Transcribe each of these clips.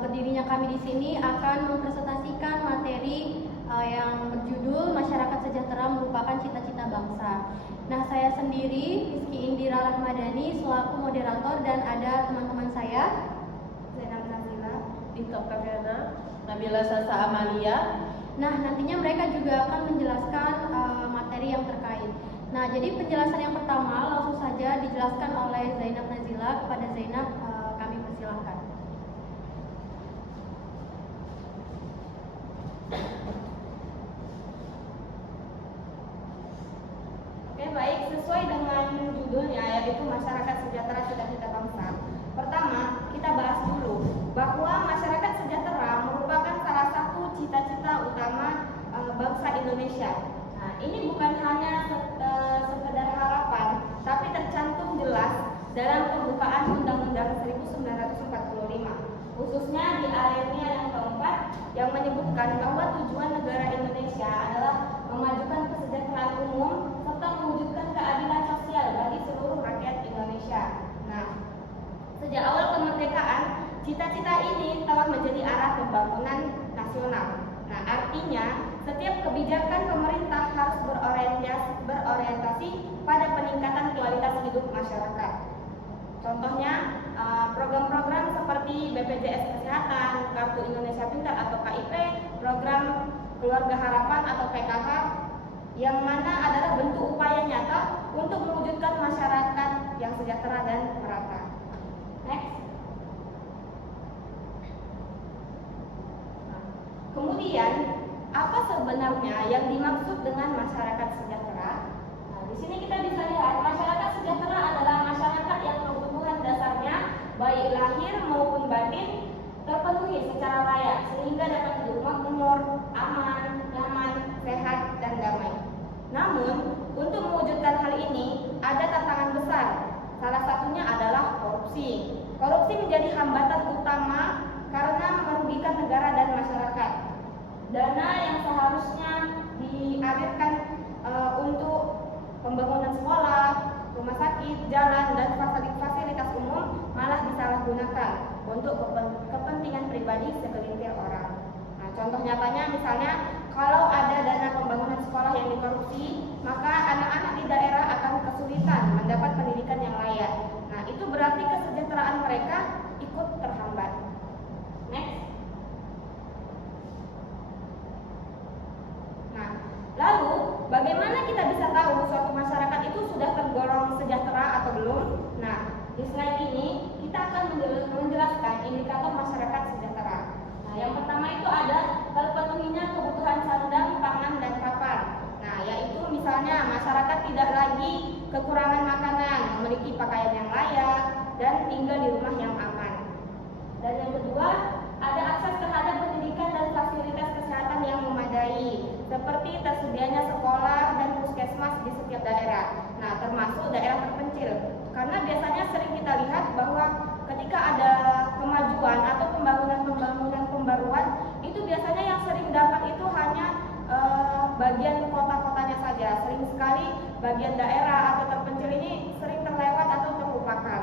berdirinya kami di sini akan mempresentasikan materi yang berjudul Masyarakat Sejahtera Merupakan Cita-Cita Bangsa. Nah, saya sendiri, Rizky Indira Rahmadani, selaku moderator, dan ada teman-teman saya, Zainab Nazila, Dito Kaviana, Nabila Sasa Amalia. Nah, nantinya mereka juga akan menjelaskan materi yang terkait. Nah, jadi penjelasan yang pertama langsung saja dijelaskan oleh Zainab Nazila. Kepada Zainab, kami persilahkan. Oke, baik, sesuai dengan judulnya yaitu Masyarakat Sejahtera Cita-Cita Bangsa. Pertama, kita bahas dulu bahwa masyarakat sejahtera merupakan salah satu cita-cita utama bangsa Indonesia. Nah, ini bukan hanya sekedar harapan, tapi tercantum jelas dalam pembukaan Undang-Undang 1945, khususnya di alinea yang keempat yang menyebutkan bahwa tujuan negara Indonesia adalah memajukan kesejahteraan umum serta mewujudkan keadilan sosial bagi seluruh rakyat Indonesia. Nah, sejak awal kemerdekaan, cita-cita ini telah menjadi arah pembangunan nasional. Nah, artinya setiap kebijakan pemerintah harus berorientasi pada peningkatan kualitas hidup masyarakat. Contohnya, program-program seperti BPJS Kesehatan, Kartu Indonesia Pintar atau KIP, program Keluarga Harapan atau PKH, yang mana adalah bentuk upaya nyata untuk mewujudkan masyarakat yang sejahtera dan merata. Next. Kemudian, apa sebenarnya yang dimaksud dengan masyarakat sejahtera? Nah, di sini kita bisa lihat masyarakat sejahtera adalah masyarakat yang kebutuhan dasarnya baik lahir maupun batin terpenuhi secara layak sehingga dapat hidup makmur, aman, nyaman, sehat, dan damai. Namun, untuk mewujudkan hal ini ada tantangan besar. Salah satunya adalah korupsi. Korupsi menjadi hambatan utama karena merugikan negara dan masyarakat. Dana yang seharusnya dialirkan untuk pembangunan sekolah, rumah sakit, jalan, dan fasilitas umum malah disalahgunakan untuk kepentingan pribadi segelintir orang. Nah, contoh nyatanya misalnya kalau ada dana pembangunan sekolah yang dikorupsi, maka anak-anak di daerah akan kesulitan mendapat pendidikan yang layak. Nah, itu berarti kesejahteraan mereka ikut terhambat. Next. Nah, lalu bagaimana kita bisa tahu suatu masyarakat itu sudah tergolong sejahtera atau belum? Nah, di slide ini kita akan menjelaskan indikator masyarakat sejahtera. Nah, yang pertama itu ada terpenuhinya kebutuhan sandang, pangan, dan papan. Nah, yaitu misalnya masyarakat tidak lagi kekurangan makanan, memiliki pakaian yang layak, dan tinggal di rumah yang aman. Dan yang kedua, ada akses terhadap pendidikan dan fasilitas kesehatan yang memadai, seperti tersedianya sekolah dan puskesmas di setiap daerah. Nah, termasuk daerah terpencil. Karena biasanya sering kita lihat bahwa ketika ada kemajuan atau pembangunan pembaruan, itu biasanya yang sering dapat itu hanya bagian kota-kotanya saja. Sering sekali bagian daerah atau terpencil ini sering terlewat atau terlupakan.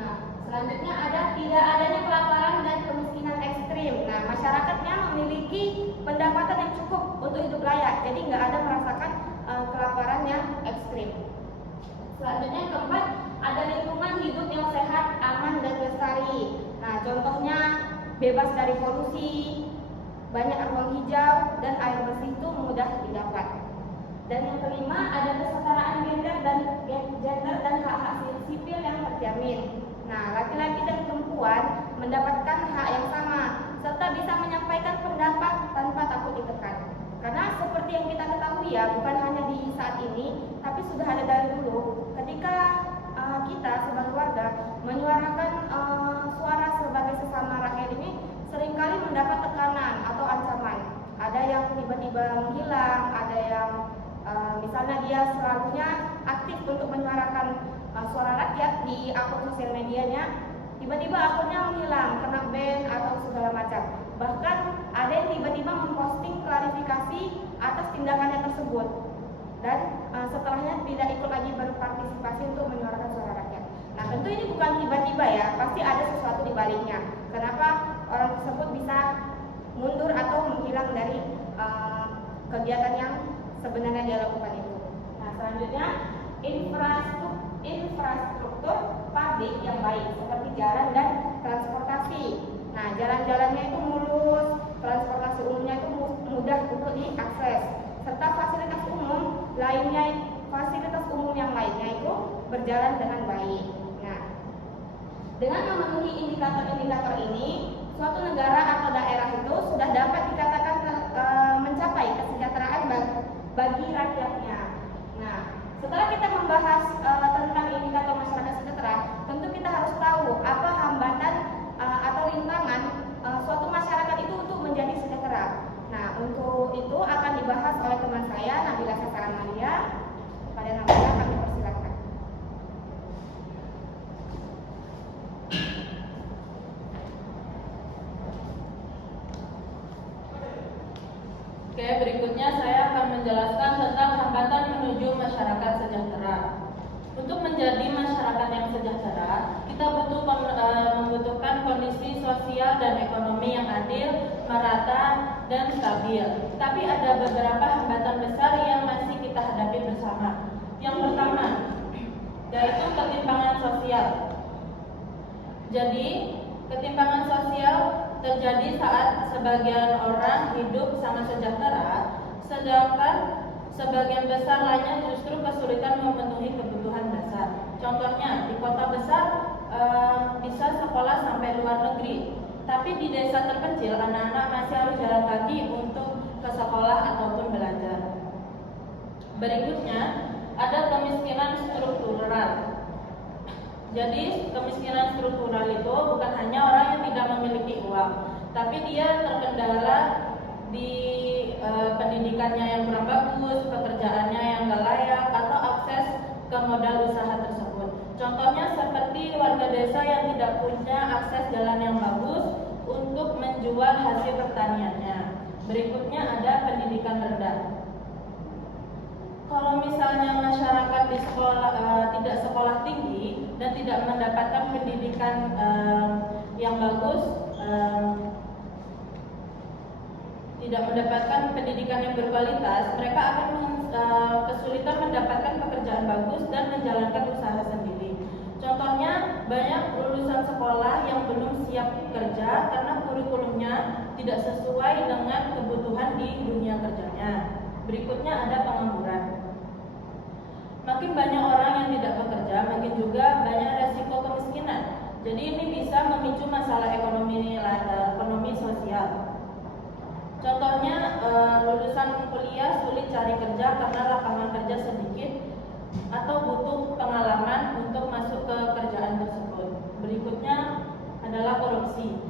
Nah, selanjutnya ada tidak adanya kelaparan dan kemiskinan ekstrim. Nah, masyarakatnya memiliki pendapatan yang cukup untuk hidup layak, jadi nggak ada merasakan kelaparan yang ekstrim. Selanjutnya yang keempat, ada lingkungan hidup yang sehat, aman, dan lestari. Nah, contohnya bebas dari polusi, banyak ruang hijau, dan air bersih itu mudah didapat. Dan yang kelima, ada kesetaraan gender dan hak-hak sipil yang terjamin. Nah, laki-laki dan perempuan mendapatkan hak yang sama, serta bisa menyampaikan pendapat tanpa takut ditekan. Karena seperti yang kita ketahui ya, bukan hanya di saat ini, tapi sudah ada dari dulu. Ketika kita sebagai warga menyuarakan suara sebagai sesama rakyat ini, seringkali mendapat tekanan atau ancaman. Ada yang tiba-tiba menghilang, ada yang misalnya dia selalunya aktif untuk menyuarakan suara rakyat di akun sosial medianya, tiba-tiba akunnya menghilang, kena ban atau segala macam. Bahkan ada yang tiba-tiba memposting klarifikasi atas tindakannya tersebut dan setelahnya tidak ikut lagi berpartisipasi untuk menyuarakan suara rakyat. Nah, tentu ini bukan tiba-tiba ya, pasti ada sesuatu di baliknya. kenapa orang tersebut bisa mundur atau menghilang dari kegiatan yang sebenarnya dia lakukan itu. Nah, selanjutnya infrastruktur publik yang baik seperti jalan dan transportasi. Nah, jalan-jalannya itu mulus, transportasi umumnya itu mudah untuk diakses, serta fasilitas umum yang lainnya itu berjalan dengan baik. Nah, dengan memenuhi indikator-indikator ini, suatu negara atau daerah itu sudah dapat dikatakan mencapai kesejahteraan bagi rakyatnya. Nah, setelah kita membahas tentang indikator masyarakat sejahtera, tentu kita harus tahu apa hambatan atau rintangan suatu masyarakat itu untuk menjadi sejahtera. Nah, untuk itu akan dibahas oleh teman saya, Nabila Sasa Amalia. Kepada Nabila kami persilakan. Oke, berikutnya saya akan menjelaskan tentang hambatan menuju masyarakat sejahtera. Untuk menjadi masyarakat yang sejahtera, kita membutuhkan kondisi sosial dan ekonomi yang adil, merata, dan stabil. Tapi ada beberapa hambatan besar yang masih kita hadapi bersama. Yang pertama, yaitu ketimpangan sosial. Jadi, ketimpangan sosial terjadi saat sebagian orang hidup sangat sejahtera, sedangkan sebagian besar lainnya justru kesulitan memenuhi kebutuhan dasar. Contohnya, di kota besar bisa sekolah sampai luar negeri, tapi di desa terpencil anak-anak masih harus jalan kaki untuk ke sekolah ataupun belajar. Berikutnya, ada kemiskinan struktural. Jadi kemiskinan struktural itu bukan hanya orang yang tidak memiliki uang, tapi dia terkendala di pendidikannya yang kurang bagus, pekerjaannya yang gak layak, atau akses ke modal usaha tersebut. Contohnya seperti warga desa yang tidak punya akses jalan yang bagus untuk menjual hasil pertaniannya. Berikutnya ada pendidikan rendah. Kalau misalnya masyarakat di sekolah tidak sekolah tinggi dan tidak mendapatkan pendidikan yang bagus, tidak mendapatkan pendidikan yang berkualitas, mereka akan kesulitan mendapatkan pekerjaan bagus dan menjalankan usaha sendiri. Contohnya, banyak lulusan sekolah yang belum siap kerja karena kurikulumnya tidak sesuai dengan kebutuhan di dunia kerjanya. Berikutnya ada pengangguran. Makin banyak orang yang tidak bekerja, makin juga banyak resiko kemiskinan. Jadi ini bisa memicu masalah ekonomi sosial. Contohnya, lulusan kuliah sulit cari kerja karena lapangan kerja sedikit atau butuh pengalaman untuk masuk ke kerjaan tersebut. Berikutnya adalah korupsi.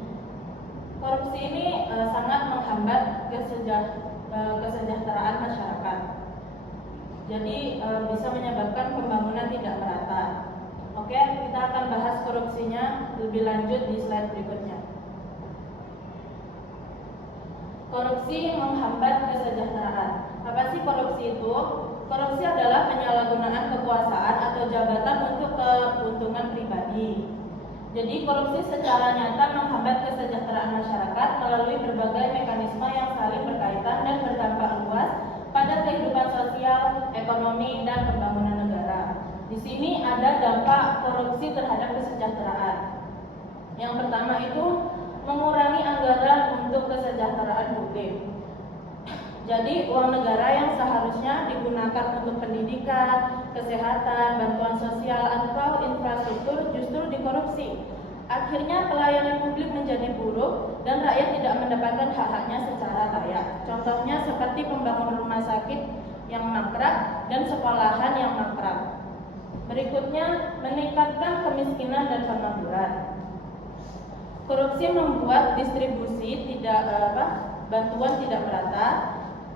Korupsi ini sangat menghambat kesejahteraan masyarakat. Jadi bisa menyebabkan pembangunan tidak merata. Oke, kita akan bahas korupsinya lebih lanjut di slide berikutnya. Korupsi menghambat kesejahteraan. Apa sih korupsi itu? Korupsi adalah penyalahgunaan kekuasaan atau jabatan untuk keuntungan pribadi. Jadi korupsi secara nyata menghambat kesejahteraan masyarakat melalui berbagai mekanisme yang saling berkaitan dan berdampak luas pada kehidupan sosial, ekonomi, dan pembangunan negara. Di sini ada dampak korupsi terhadap kesejahteraan. Yang pertama itu mengurangi anggaran untuk kesejahteraan publik. Jadi uang negara yang seharusnya digunakan untuk pendidikan, kesehatan, bantuan sosial, atau infrastruktur justru dikorupsi. Akhirnya pelayanan publik menjadi buruk dan rakyat tidak mendapatkan hak-haknya secara layak. Contohnya seperti pembangunan rumah sakit yang mangkrak dan sekolahan yang mangkrak. Berikutnya, meningkatkan kemiskinan dan pengangguran. Korupsi membuat distribusi bantuan tidak merata,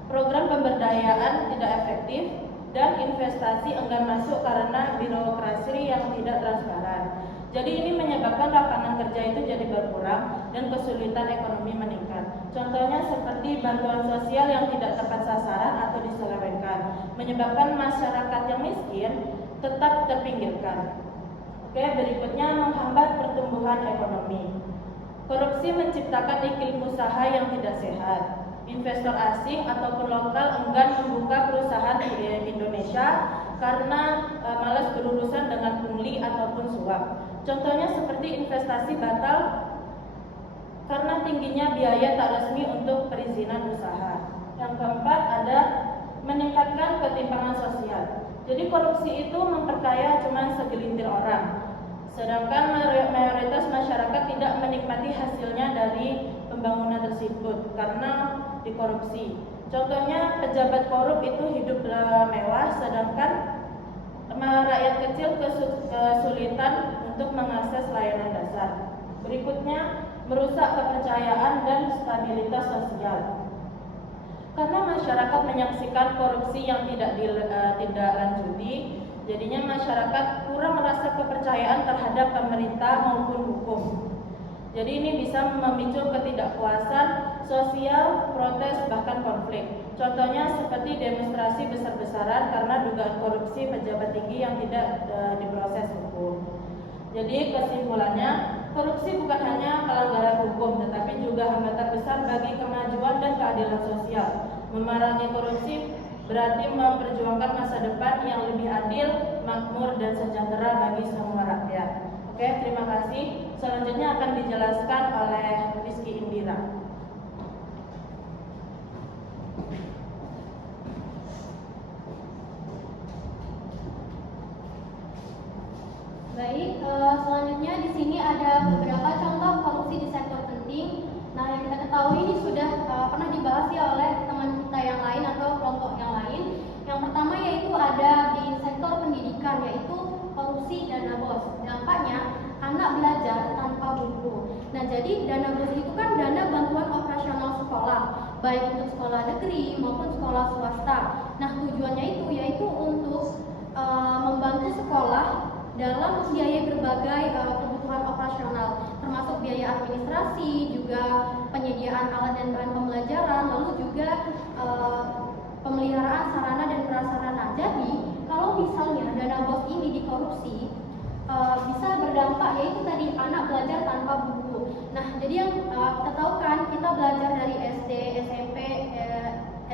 program pemberdayaan tidak efektif, dan investasi enggan masuk karena birokrasi yang tidak transparan. Jadi ini menyebabkan lapangan kerja itu jadi berkurang dan kesulitan ekonomi meningkat. Contohnya seperti bantuan sosial yang tidak tepat sasaran atau diselewengkan, menyebabkan masyarakat yang miskin tetap terpinggirkan. Oke, berikutnya menghambat pertumbuhan ekonomi. Korupsi menciptakan iklim usaha yang tidak sehat. Investor asing ataupun lokal enggan membuka perusahaan di Indonesia karena malas berurusan dengan pungli ataupun suap. Contohnya seperti investasi batal karena tingginya biaya tak resmi untuk perizinan usaha. Yang keempat ada meningkatkan ketimpangan sosial. Jadi korupsi itu memperkaya cuma segelintir orang, sedangkan mayoritas masyarakat tidak menikmati hasilnya dari pembangunan tersebut karena dikorupsi. Contohnya pejabat korup itu hidup mewah, sedangkan rakyat kecil kesulitan untuk mengakses layanan dasar. Berikutnya, merusak kepercayaan dan stabilitas sosial. Karena masyarakat menyaksikan korupsi yang tidak lanjuti, jadinya masyarakat kurang merasa kepercayaan terhadap pemerintah maupun hukum. Jadi ini bisa memicu ketidakpuasan sosial, protes, bahkan konflik. Contohnya seperti demonstrasi besar-besaran karena dugaan korupsi pejabat tinggi yang tidak diproses hukum. Jadi kesimpulannya, korupsi bukan hanya pelanggaran hukum, tetapi juga hambatan besar bagi kemajuan dan keadilan sosial. Memerangi korupsi berarti memperjuangkan masa depan yang lebih adil, makmur, dan sejahtera bagi semua rakyat. Oke, terima kasih. Selanjutnya akan dijelaskan oleh Rizky Indira. Baik, selanjutnya di sini ada beberapa contoh korupsi di sektor penting. Nah, yang kita ketahui ini sudah pernah dibahas ya oleh teman kita yang lain atau kelompok yang lain. Yang pertama yaitu ada di sektor pendidikan, yaitu korupsi dana bos. Dampaknya anak belajar tanpa buku. Nah, jadi dana bos itu kan dana bantuan operasional sekolah, baik untuk sekolah negeri maupun sekolah swasta. Nah, tujuannya itu yaitu untuk membantu sekolah dalam membiayai berbagai kebutuhan operasional, termasuk biaya administrasi, juga penyediaan alat dan bahan pembelajaran, lalu juga pemeliharaan sarana dan prasarana. Jadi, kalau misalnya dana bos ini dikorupsi, bisa berdampak yaitu tadi anak belajar tanpa buku. Nah, jadi yang kita tahu kan, kita belajar dari SD, SMP,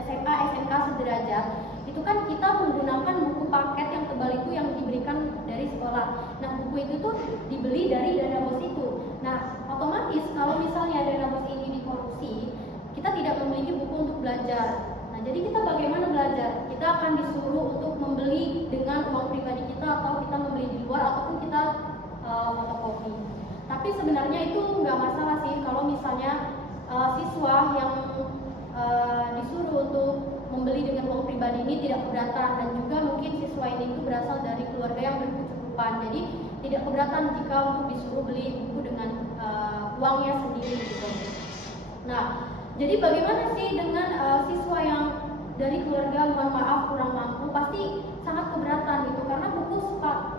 SMA, SMK sederajat. Itu kan kita menggunakan buku paket yang tebal itu yang diberikan dari sekolah. Nah, buku itu tuh dibeli dari dana bos itu. Nah, otomatis kalau misalnya dana bos ini dikorupsi, kita tidak memiliki buku untuk belajar. Nah, jadi kita bagaimana belajar? Kita akan disuruh untuk membeli dengan uang pribadi kita, atau kita membeli di luar, ataupun kita fotokopi. Tapi sebenarnya itu nggak masalah sih kalau misalnya siswa yang disuruh untuk membeli dengan uang pribadi ini tidak keberatan, dan juga mungkin siswa ini itu berasal dari keluarga yang berkecukupan, jadi tidak keberatan jika untuk disuruh beli buku dengan uangnya sendiri gitu. Nah, jadi bagaimana sih dengan siswa yang dari keluarga mohon maaf kurang mampu? Pasti sangat keberatan gitu, karena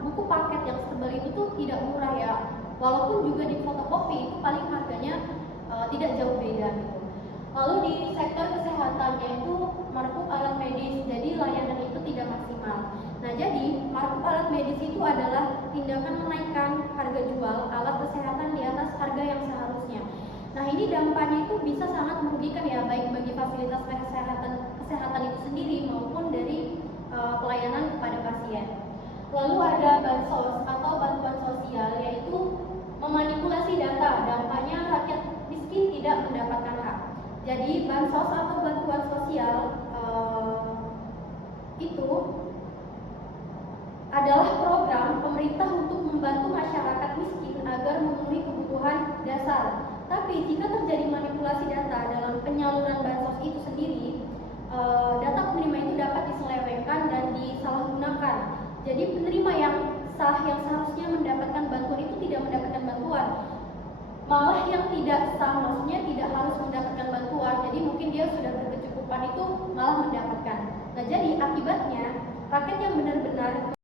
buku paket yang setebal itu tuh tidak murah ya, walaupun juga di fotokopi itu paling harganya tidak jauh beda gitu. Lalu di sektor kesehatan, yaitu markup alat medis, jadi layanan itu tidak maksimal. Nah, jadi markup alat medis itu adalah tindakan menaikkan harga jual alat kesehatan di atas harga yang seharusnya. Nah, ini dampaknya itu bisa sangat merugikan ya, baik bagi fasilitas kesehatan itu sendiri maupun dari pelayanan kepada pasien. Lalu ada bansos atau bantuan sosial, yaitu memanipulasi data, dampaknya rakyat miskin tidak mendapatkan hak. Jadi bansos atau bantuan sosial itu adalah program pemerintah untuk membantu masyarakat miskin agar memenuhi kebutuhan dasar. Tapi jika terjadi manipulasi data dalam penyaluran bansos itu sendiri, data penerima itu dapat diselewengkan dan disalahgunakan. Jadi penerima yang sah yang seharusnya mendapatkan bantuan itu tidak mendapatkan bantuan. Malah yang tidak sah, maksudnya tidak harus mendapatkan bantuan, jadi mungkin dia sudah berkecukupan itu malah mendapatkan. Nah, jadi akibatnya rakyat yang benar-benar